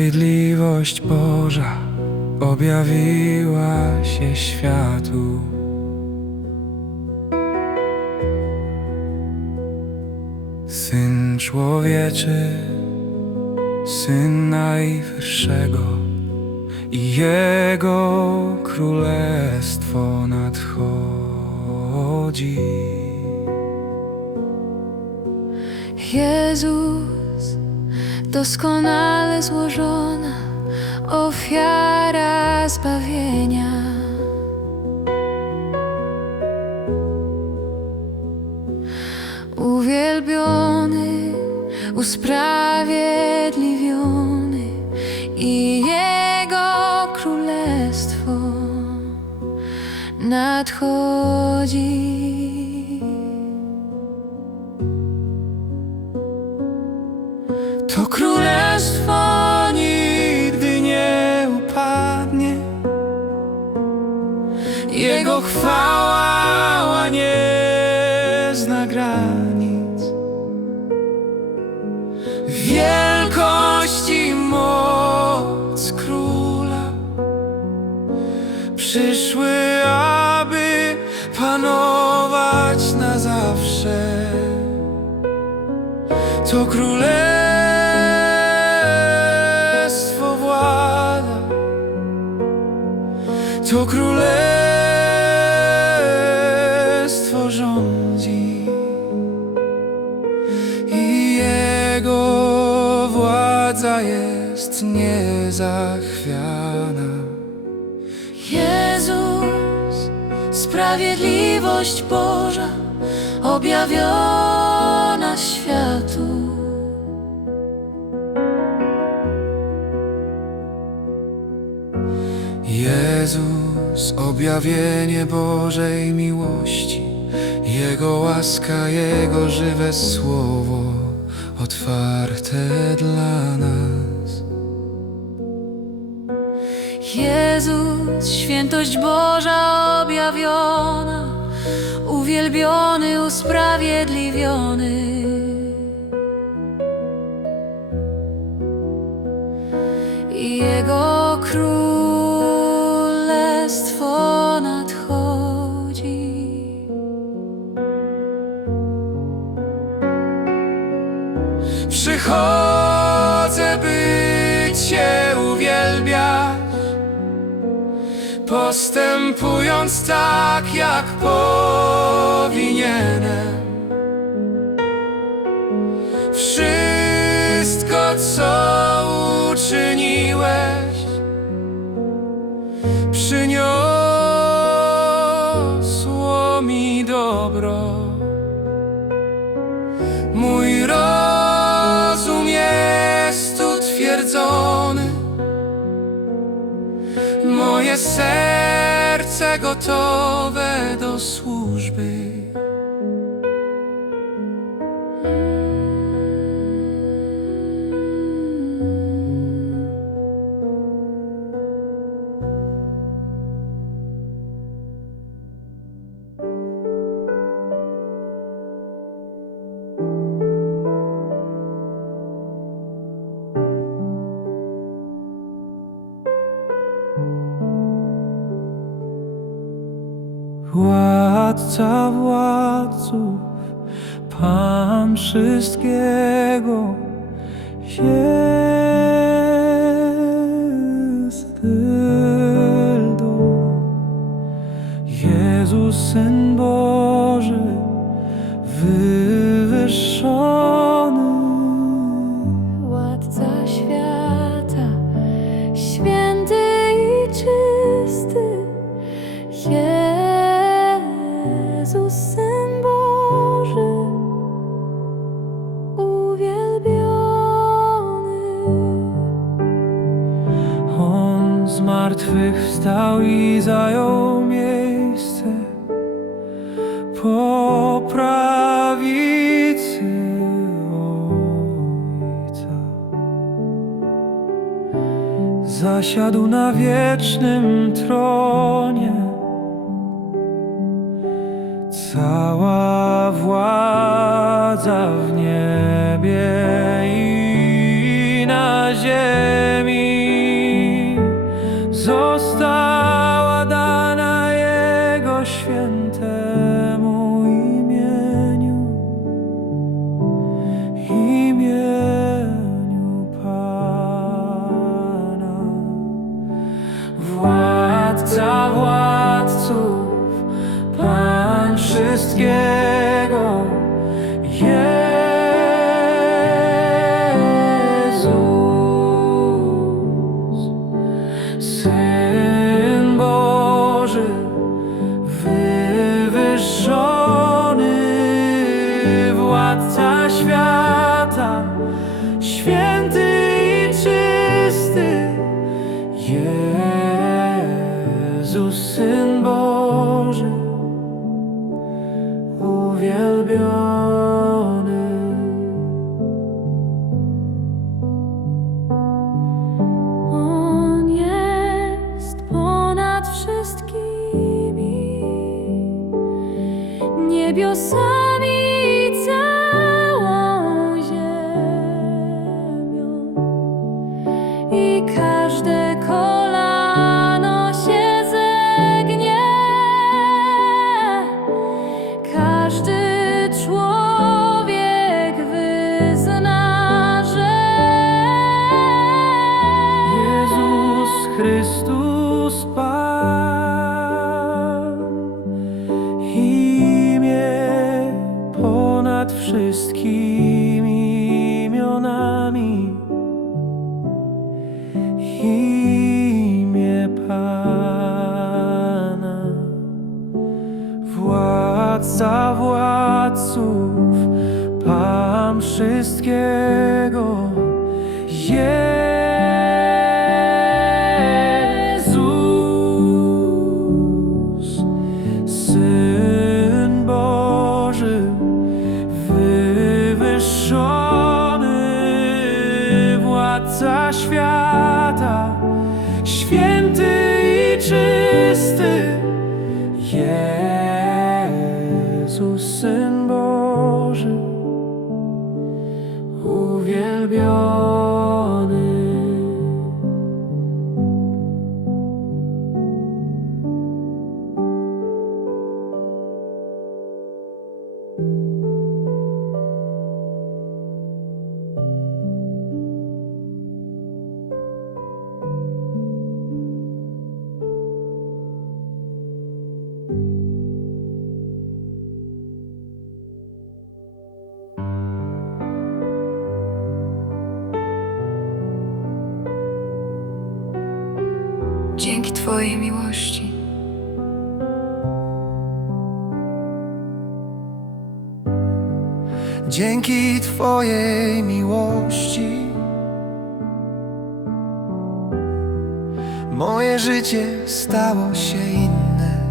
Sprawiedliwość Boża objawiła się światu. Syn człowieczy, syn najwyższego i jego królestwo nadchodzi. Jezus, doskonale złożona ofiara zbawienia. Uwielbiony, usprawiedliwiony i Jego królestwo nadchodzi. Chwała nie zna granic. Wielkość i moc króla przyszły, aby panować na zawsze. To królestwo niezachwiana. Jezus, sprawiedliwość Boża objawiona światu. Jezus, objawienie Bożej miłości, Jego łaska, Jego żywe słowo, otwarte dla nas. Jezus, świętość Boża objawiona, uwielbiony, usprawiedliwiony. I Jego królestwo tak, jak powinienem. Wszystko, co uczyniłeś, przyniosło mi dobro. Mój rozum jest utwierdzony, moje serce gotowe do służby. Władca władców, Pan wszystkiego jest po prawicy Ojca. Zasiadł na wiecznym tronie. Cała władza w niebie i na ziemi Władca świata, święty i czysty. Jezus, Syn Boży, uwielbiony. On jest ponad wszystkimi niebiosami każdy człowiek Pan uwielbiony. Twojej miłości. Dzięki Twojej miłości moje życie stało się inne.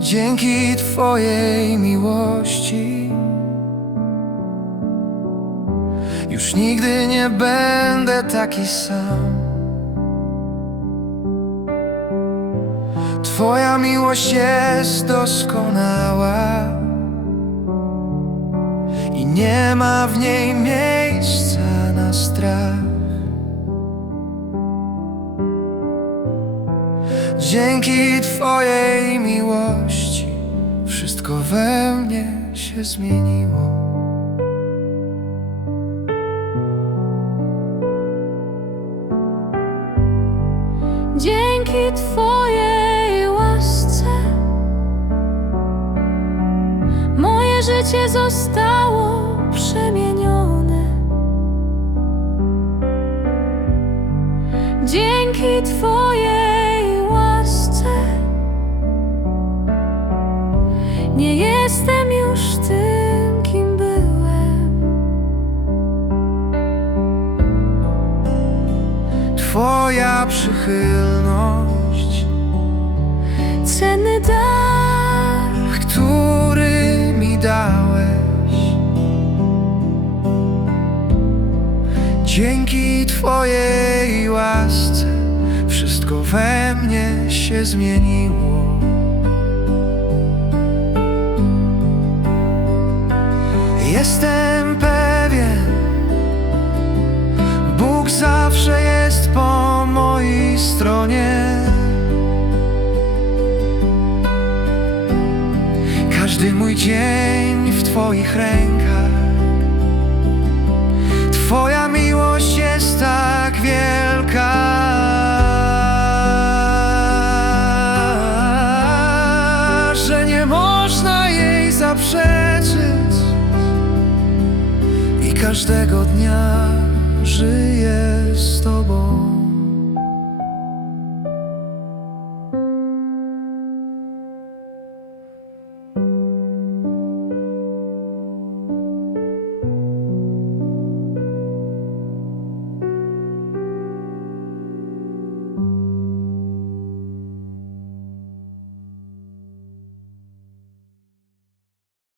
Dzięki Twojej miłości już nigdy nie będę taki sam. Twoja miłość jest doskonała i nie ma w niej miejsca na strach. Dzięki Twojej miłości wszystko we mnie się zmieniło. Dzięki Twojej łasce moje życie zostało przemienione. Dzięki Twojej Twoja przychylność, Cenny dar, który mi dałeś. Dzięki Twojej łasce wszystko we mnie się zmieniło. Dzień w Twoich rękach. Twoja miłość jest tak wielka, że nie można jej zaprzeczyć. I każdego dnia.